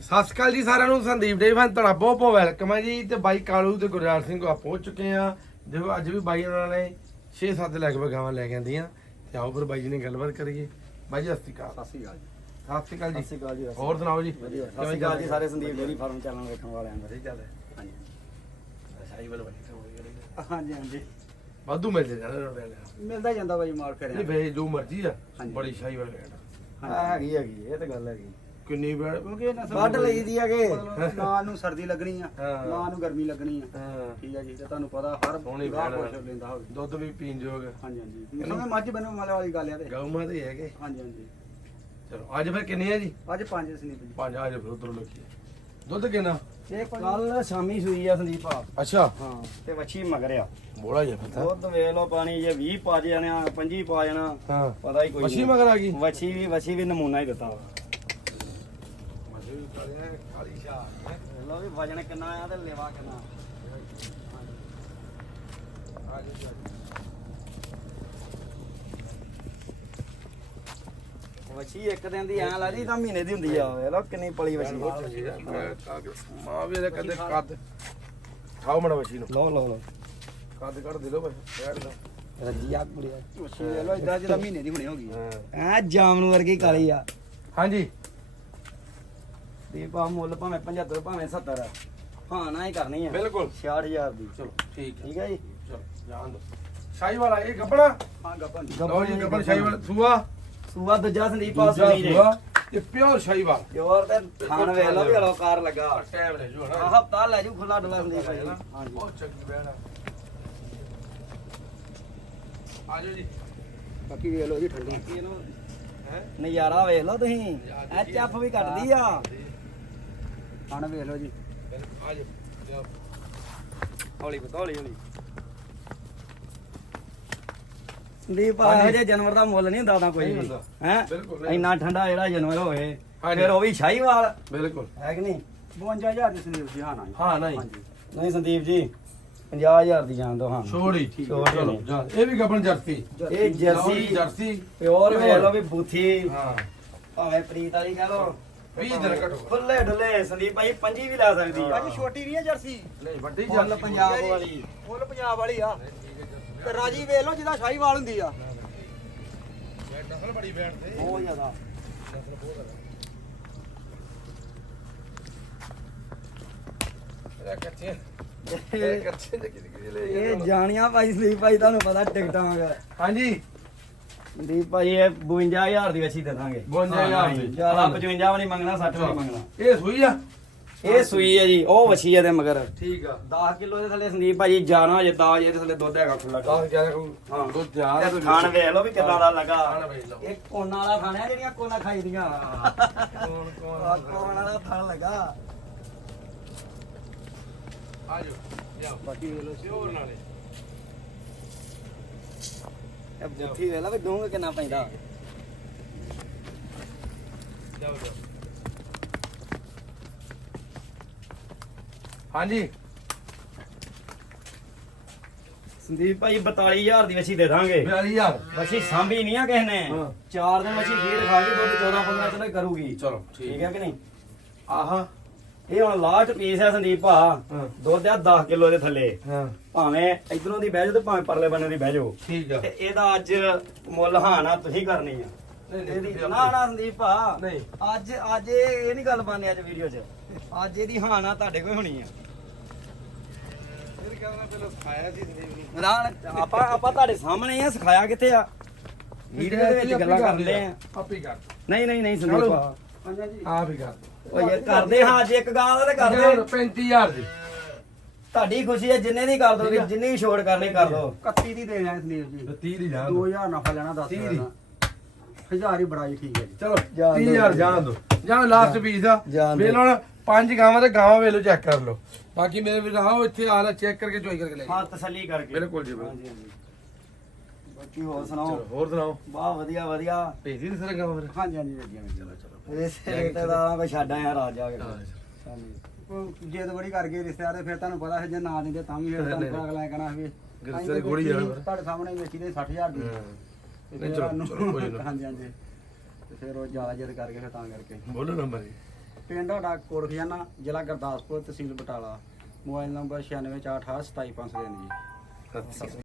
ਸਤਿ ਸ਼੍ਰੀ ਅਕਾਲ ਜੀ ਸਾਰਿਆਂ ਨੂੰ ਸੰਦੀਪ ਡੇ ਫੈਨ ਤੁਹਾਡਾ ਬਹੁਤ ਬਹੁਤ ਵੈਲਕਮ ਹੈ ਜੀ। ਤੇ ਬਾਈ ਕਾਲੂ ਤੇ ਗੁਰਜਾਰ ਸਿੰਘ ਆ ਪਹੁੰਚ ਚੁੱਕੇ ਆ ਦੇਖੋ ਅੱਜ ਵੀ ਬਾਈ ਉਹਨਾਂ ਨੇ 6-7 ਲਗਭਗ ਗਾਵਾਂ ਲੈ ਕੇ ਆਂਦੀਆਂ। ਤੇ ਆਓ ਫਿਰ ਬਾਈ ਜੀ ਨੇ ਗੱਲਬਾਤ ਕਰੀਏ। ਬਾਈ ਜੀ ਸਤਿ ਸ਼੍ਰੀ ਅਕਾਲ। ਸਤਿ ਸ਼੍ਰੀ ਅਕਾਲ ਜੀ। ਸਤਿ ਸ਼੍ਰੀ ਅਕਾਲ ਸਤਿ ਜੀ ਸ਼੍ਰੀ ਅਕਾਲ ਜੀ ਹੋਰ ਸੁਣਾਓ ਜੀ? ਵਧੀਆ। ਸਤਿ ਸ਼੍ਰੀ ਅਕਾਲ ਜੀ ਸਾਰੇ ਸੰਦੀਪ ਡੇਰੀ ਫਾਰਮ ਚੈਨਲ ਵੇਖਣ ਵਾਲਿਆਂ ਦਾ। ਵਧੀਆ ਚੱਲ ਹਾਂਜੀ। ਵਾਲਾ ਹਾਂਜੀ ਹਾਂਜੀ। ਵਾਧੂ ਮਿਲ ਲੈ ਮਿਲਦਾ ਜਾਂਦਾ ਬਾਈ ਮਾਲ ਨਹੀਂ ਫਿਰ ਵੇ ਜੋ ਮਰਜ਼ੀ ਆ। ਬੜੀ ਸ਼ਾਹੀ ਵਾਲਾ ਹੈਗੀ ਹੈਗੀ ਇਹ ਤਾਂ ਗੱਲ ਹੈਗੀ। ਕਿੰਨੀ ਵੇੜ ਕਿਉਂਕਿ ਇਹਨਾਂ ਵੱਢ ਲਈ ਦੀ ਹੈਗੇ ਨਾ ਨੂੰ ਸਰਦੀ ਲੱਗਣੀ ਆ ਹਾਂ। ਨਾ ਨੂੰ ਗਰਮੀ ਲੱਗਣੀ ਆ। ਹਾਂ। ਠੀਕ ਹੈ ਜੀ ਤੇ ਤੁਹਾਨੂੰ ਪਤਾ ਹਰ ਸੋਹਣੀ ਗਾਹ ਭੈਣ। ਕੁਛ ਲੈਂਦਾ ਹੋਵੇ। ਦੁੱਧ ਵੀ ਪੀਣ ਯੋਗ। ਹਾਂਜੀ ਹਾਂਜੀ। ਮੱਝ ਬਣਨ ਵਾਲੇ ਵਾਲੀ ਗੱਲ ਆ ਤੇ। ਗਊ ਮਾਂ ਦੇ ਹੈਗੇ। ਹਾਂਜੀ ਹਾਂਜੀ। ਚਲੋ ਅੱਜ ਫਿਰ ਕਿੰਨੇ ਆ ਜੀ? ਅੱਜ ਪੰਜ ਸੰਦੀਪ ਜੀ। ਪੰਜ ਆ ਜਾ ਫਿਰ ਉਧਰੋਂ ਲੋਕੀ ਦੁੱਧ ਕਿੰਨਾ? ਇਹ ਕੱਲ ਸ਼ਾਮੀ ਸੂਈ ਆ ਸੰਦੀਪ ਆ। ਅੱਛਾ। ਹਾਂ ਤੇ ਵੱਛੀ ਮਗਰ ਆ। ਬੋਲਾ ਜਾ ਫਿਰ ਤਾਂ। ਦੁੱਧ ਵੇਖ ਲਓ ਪਾਣੀ ਜੇ 20 ਪਾ ਜਾਣਾ 25 ਪਾ ਜਾਣਾ ਹਾਂ। ਪਤਾ ਹੀ ਕੋਈ ਮੱਛੀ। ਮਗਰ ਆ ਗਈ। ਵੱਛੀ ਵੀ ਵੱਛੀ ਵੀ ਨਮੂਨਾ ਹੀ ਦਿੱਤਾ ਵਾ। ਕਾਲੀ ਸ਼ਾਹ ਲੋ ਵੀ ਵਜਨ ਕਿੰਨਾ ਆ ਤੇ ਲੇਵਾ ਕਿੰਨਾ ਵੱਛੀ ਇੱਕ ਦਿਨ ਦੀ ਐ ਲੱਗਦੀ ਤਾਂ ਮਹੀਨੇ ਦੀ ਹੁੰਦੀ ਆ। ਲਓ ਕਿੰਨੀ ਪਲੀ ਵੱਛੀ। ਮਾਂ ਵੀ ਇਹਦੇ ਕਦੇ ਕੱਦ ਖਾਓ ਮੜਾ ਵਸ਼ੀ ਨੂੰ। ਲੋ ਲੋ ਲੋ ਕੱਦ ਕੱਢ ਦੇ ਲੋ ਬਸ ਬੈਠ ਦਾ ਰੱਜੀ ਆ ਕੁੜੀਆ। ਵੱਛੀ ਲਓ ਇਦਾਂ ਜਿਹਦਾ ਮਹੀਨੇ ਦੀ ਹੁਣੇ ਹੋ ਗਈ ਐ ਜਾਮਨੂ ਵਰਗੀ ਕਾਲੀ ਆ। ਹਾਂਜੀ। ਦੀਪਾ ਮੁੱਲ ਭਾਵੇਂ 75 ਭਾਵੇਂ 70 ਹਾਂ ਨਾ ਹੀ ਕਰਨੀ ਆ। ਬਿਲਕੁਲ। 66000 ਦੀ। ਚਲੋ ਠੀਕ ਹੈ ਠੀਕ ਹੈ ਜੀ? ਚਲੋ ਜਾਣ ਦੋ ਸ਼ਾਹੀ ਵਾਲਾ ਇਹ ਗੱਬੜਾ ਹਾਂ ਗੱਪਨ ਲਓ ਜੀ ਗੱਬੜ ਸ਼ਾਹੀ ਵਾਲਾ ਸੂਆ? ਸੂਆ ਦੂਜਾ ਸੰਦੀਪ ਦੂਜਾ ਸੁਣੀ ਜੇ ਸੂਆ ਤੇ ਪਿਓਰ ਸ਼ਾਹੀ ਵਾਲਾ ਜੋਰ ਤੇ ਖਾਣ ਵੇਖ ਲਓ ਵੀ ਅਲੋਕਾਰ ਲੱਗਾ। ਟਾਈਮ ਲੈ ਜੋ ਹਨਾ। ਹਫਤਾ ਲੈ ਜੂ ਖੁੱਲਾ ਡੁੱਲਾ ਸੰਦੀਪ ਭਾਈ ਹਾਂਜੀ ਬਹੁਤ ਚੰਗੀ ਬੈਣਾ ਆ। ਜਾਓ ਜੀ। ਬਾਕੀ ਵੇਖ ਲਓ ਜੀ ਠੰਡੀ। ਹੈ? ਨਜ਼ਾਰਾ ਵੇਖ ਲਓ ਤੁਸੀਂ। ਐ ਚੱਫ ਵੀ ਕੱਟਦੀ ਆ। ਖਾਣ ਵੇਖ ਲਓ ਜੀ। ਆ ਹੌਲੀ ਹੌਲੀ ਹੌਲੀ ਸੰਦੀਪ। ਇਹੋ ਜਿਹੇ ਜਾਨਵਰ ਦਾ ਮੁੱਲ ਨਹੀਂ ਹੁੰਦਾ ਤਾਂ ਕੋਈ ਵੀ। ਹੈ। ਇੰਨਾ ਠੰਡਾ ਜਿਹੜਾ ਜਾਨਵਰ ਹੋਵੇ। ਫਿਰ ਉਹ ਵੀ ਸ਼ਾਹੀਵਾਲ ਬਿਲਕੁਲ। ਹੈ ਕਿ ਨਹੀਂ? 52000 ਦੀ ਸੰਦੀਪ ਜੀ ਹਾਂ ਨਾ ਹਾਂ ਨਹੀਂ ਨਹੀਂ ਸੰਦੀਪ ਜੀ 50000 ਦੀ ਜਾਣ ਦੋ ਹਾਂ। ਛੋੜੀ ਛੋੜ ਚਲੋ ਜਾ। ਇਹ ਵੀ ਗੱਬਣ ਜਰਸੀ। ਇਹ ਜਰਸੀ। ਜਰਸੀ। ਪਿਓਰ। ਵੇਖ ਲਓ ਵੀ ਬੂਥੀ। ਹਾਂ। ਭਾਵੇਂ ਪ੍ਰੀਤ ਵਾਲੀ ਕਹ ਲਓ 20 ਦਿਨ ਘੱਟੋ ਖੁੱਲੇ ਡੁੱਲੇ ਸੰਦੀਪ ਭਾਈ ਪੰਜੀ ਵੀ ਲੈ ਸਕਦੀ ਆ। ਅੱਜ ਛੋਟੀ ਨਹੀਂ ਹੈ ਜਰਸੀ। ਨਹੀਂ ਵੱਡੀ ਫੁੱਲ ਜਰਸੀ ਪੰਜਾਬ ਵਾਲੀ। ਫੁੱਲ ਪੰਜਾਬ ਵਾਲੀ ਆ। ਤੇ ਰਾਜੀ ਵੇਖ ਲਓ ਜਿਹਦਾ ਸ਼ਾਹੀਵਾਲ ਹੁੰਦੀ ਆ। ਨਸਲ ਬੜੀ ਬੈਠ ਤੇ ਬਹੁਤ ਜ਼ਿਆਦਾ। ਇਹ ਕੱਚੇ ਇਹ ਕੱਚੇ ਦੇ ਕਿਤੇ ਕਿਤੇ ਲੈ ਇਹ ਜਾਣੀਆਂ ਭਾਈ ਸੰਦੀਪ ਭਾਈ ਤੁਹਾਨੂੰ ਪਤਾ ਟਿਕਟਾਂ ਵਗੈਰਾ। ਹਾਂਜੀ। ਸੰਦੀਪ ਭਾਈ ਇਹ 52000 ਦੀ ਅਸੀਂ ਦੇ ਦਾਂਗੇ 52,000 ਦੀ। ਜ਼ਿਆਦਾ 55 ਵੀ ਨਹੀਂ ਮੰਗਣਾ 60 ਵੀ ਨਹੀਂ ਮੰਗਣਾ। ਇਹ ਸੂਈ ਆ? ਇਹ ਸੂਈ ਹੈ ਜੀ ਉਹ ਵਛੀ ਹੈ ਦੇ ਮਗਰ। ਠੀਕ ਆ। 10 ਕਿਲੋ ਦੇ ਥੱਲੇ ਸੰਦੀਪ ਭਾਈ ਜਾਣਾ ਜੇ 10 ਜੇ ਥੱਲੇ ਦੁੱਧ ਹੈਗਾ ਖੁੱਲਾ 10 11 ਕੋ ਹਾਂ। ਦੁੱਧ ਜਾ ਇਹ ਖਾਣ ਵੇਖ ਲਓ ਵੀ ਕਿੱਦਾਂ ਦਾ ਲੱਗਾ। ਖਾਣ ਵੇਖ ਲਓ। ਇਹ ਕੋਨਾ ਵਾਲਾ ਖਾਣਾ ਹੈ ਜਿਹੜੀਆਂ ਕੋਨਾ ਖਾਈ ਦੀਆਂ। ਕੌਣ ਆਹ ਕੋਨਾ ਵਾਲਾ ਥਣ ਲੱਗਾ। ਆ ਜਾਓ ਜਾਓ ਬਾਕੀ ਵੇਖ ਲਓ। ਪਿਓਰ ਨਾਲੇ। ਇਹ ਬੁੱਠੀ ਵੇਖ ਲਓ ਵੀ ਡੂੰਘ ਕਿੰਨਾ ਪੈਂਦਾ। ਜਾਓ ਜਾਓ ਹਾਂਜੀ। ਸੰਦੀਪ ਭਾਈ 42000 ਦੀ ਵਛੀ ਦੇ ਦਾਂਗੇ। 42000 ਵਛੀ ਸਾਂਭੀ ਨਹੀਂ ਆ ਕਿਸੇ ਨੇ। ਹਾਂ। ਚਾਰ ਦਿਨ ਵਛੀ ਫੀਡ ਖਾ ਕੇ ਦੁੱਧ 14 15 ਕਿਲੋ ਕਰੂਗੀ। ਚਲੋ ਠੀਕ ਹੈ ਕਿ ਨਹੀਂ? ਆਹਾ ਇਹ ਹੁਣ ਲਾਸਟ ਪੀਸ ਹੈ ਸੰਦੀਪ ਭਾ। ਹਾਂ। ਦੁੱਧ ਆ 10 ਕਿਲੋ ਦੇ ਥੱਲੇ। ਹਾਂ। ਭਾਵੇਂ ਇਧਰੋਂ ਦੀ ਬਹਿ ਜਾਓ ਤੇ ਭਾਵੇਂ ਪਰਲੇ ਬੰਨੇ ਦੀ ਬਹਿ ਜਾਓ। ਠੀਕ ਆ। ਤੇ ਇਹਦਾ ਅੱਜ ਮੁੱਲ ਹਾਨਾ ਤੁਸੀਂ ਕਰਨੀ ਆ। ਨਹੀਂ ਇਹਦੀ ਨਹੀਂ ਨਾ ਨਾ ਸੰਦੀਪ ਭਾ। ਨਹੀਂ। ਅੱਜ ਅੱਜ ਇਹ ਇਹ ਨਹੀਂ ਗੱਲ ਬਣਨੀ ਅੱਜ ਵੀਡੀਓ 'ਚ। ਅੱਜ ਇਹਦੀ ਹਾਨਾ ਤੁਹਾਡੇ ਕੋਲ ਹੋਣੀ ਆ। ਇਹ ਕਹਿੰਦਾ ਪਹਿਲਾਂ ਖਾਇਆ ਸੀ ਸੰਦੀਪ ਨੂੰ ਨਾ ਆਪਾਂ ਆਪਾਂ ਤੁਹਾਡੇ ਸਾਹਮਣੇ ਆ ਸਿਖਾਇਆ ਕਿੱਥੇ ਆ? ਵੀਡੀਓ ਦੇ ਵਿੱਚ ਗੱਲਾਂ ਕਰਦੇ ਆ। ਆਪੀ ਕਰ। ਨਹੀਂ ਨਹੀਂ ਨਹੀਂ ਸੰਦੀਪ ਚਲੋ। ਭਾ। ਜੀ ਆਪ ਹੀ ਕਰ ਉਹ ਯਾਰ ਕਰਦੇ ਹਾਂ ਅੱਜ ਇੱਕ ਗਾਲ ਦਾ ਤੇ ਕਰਦੇ। 35000 ਦੀ। ਤੁਹਾਡੀ ਖੁਸ਼ੀ ਹੈ ਜਿੰਨੇ ਦੀ ਕਰ ਦੋ ਜਿੰਨੀ ਛੋੜ ਕਰਨੀ ਕਰ ਦੋ। 31 ਦੀ ਦੇ ਜਾਏ ਸੰਦੀਪ ਜੀ। 30 ਦੀ ਜਾਣ 2000 ਨਫਾ ਲੈਣਾ 10 ਤੀਹ ਦੀ। ਦਾ। ਹਜ਼ਾਰ ਹੀ ਬੜਾ ਜੀ ਠੀਕ ਹੈ ਜੀ। ਚਲੋ ਜਾਣ ਦਿਓ। 30000 ਜਾਣ ਦੋ। ਜਾਣ ਲਾਸਟ ਪੀਸ ਆ। ਵੇਖ ਲਓ ਹੁਣ ਪੰਜ ਗਾਵਾਂ ਤੇ ਗਾਵਾਂ ਵੇਖ ਲਓ ਚੈੱਕ ਕਰ ਲਓ। ਬਾਕੀ ਮੇਰੇ ਵੀਰ ਆਓ ਇੱਥੇ ਆ ਲੈ ਚੈੱਕ ਕਰਕੇ ਚੋਈ ਕਰਕੇ ਲੈ ਹਾਂ ਤਸੱਲੀ ਕਰਕੇ। ਬਿਲਕੁਲ ਜੀ। ਹਾਂਜੀ, ਹਾਂਜੀ। ਬਾਕੀ ਹੋਰ ਸੁਣਾਓ? ਚਲੋ ਹੋਰ ਸੁਣਾਓ? ਵਾਹ ਵਧੀਆ ਵਧੀਆ। ਭੇਜੀ ਦੀ ਸਰ ਗਾਵਾਂ ਫਿਰ ਹਾਂਜੀ ਹਾਂਜੀ ਵਧੀਆ ਚਲੋ ਚਲੋ ਇਸ ਰੇਟ ਦਾ ਕੋਈ ਛੱਡ ਆਇਆ ਰਾਜ ਜਾ ਕੇ। ਹਾਂ। ਹਾਂਜੀ। ਕੋਈ ਜਿੱਦ ਬੜੀ ਕਰ ਗਏ ਰਿਸ਼ਤੇਦਾਰ ਤੇ ਫਿਰ ਤੁਹਾਨੂੰ ਪਤਾ ਹੈ ਜੇ ਨਾ ਦਿੰਦੇ ਤਾਂ ਵੀ ਫਿਰ ਨਹੀਂ, ਤੁਹਾਨੂੰ ਨਹੀਂ। ਅਗਲਾ ਕਹਿਣਾ ਵੀ ਤਾਂ ਗੋਲੀ ਵੇਚੀ, ਜਾਣਾ ਫਿਰ। ਤੁਹਾਡੇ ਸਾਹਮਣੇ ਵੇਚੀ ਦੇ 60000 ਦੀ। ਹਾਂ। ਤੇ ਨਹੀਂ, ਫਿਰ ਚਲੋ, ਸਾਨੂੰ- ਚਲੋ, ਕੋਈ ਨਾ। ਹਾਂਜੀ ਹਾਂਜੀ। ਤੇ ਫਿਰ ਉਹ ਜ਼ਿਆਦਾ ਜਿੱਦ ਕਰਕੇ ਫਿਰ ਤਾਂ ਕਰਕੇ। ਬੋਲੋ ਨੰਬਰ ਜੀ ਪਿੰਡ ਸਾਡਾ ਕੋਟ ਖਜ਼ਾਨਾ ਜ਼ਿਲ੍ਹਾ ਗੁਰਦਾਸਪੁਰ ਤਹਿਸੀਲ ਬਟਾਲਾ। ਮੋਬਾਈਲ ਨੰਬਰ 9648277503 ਜੀ। ਸਤਿ ਸ਼੍ਰੀ ਅਕਾਲ।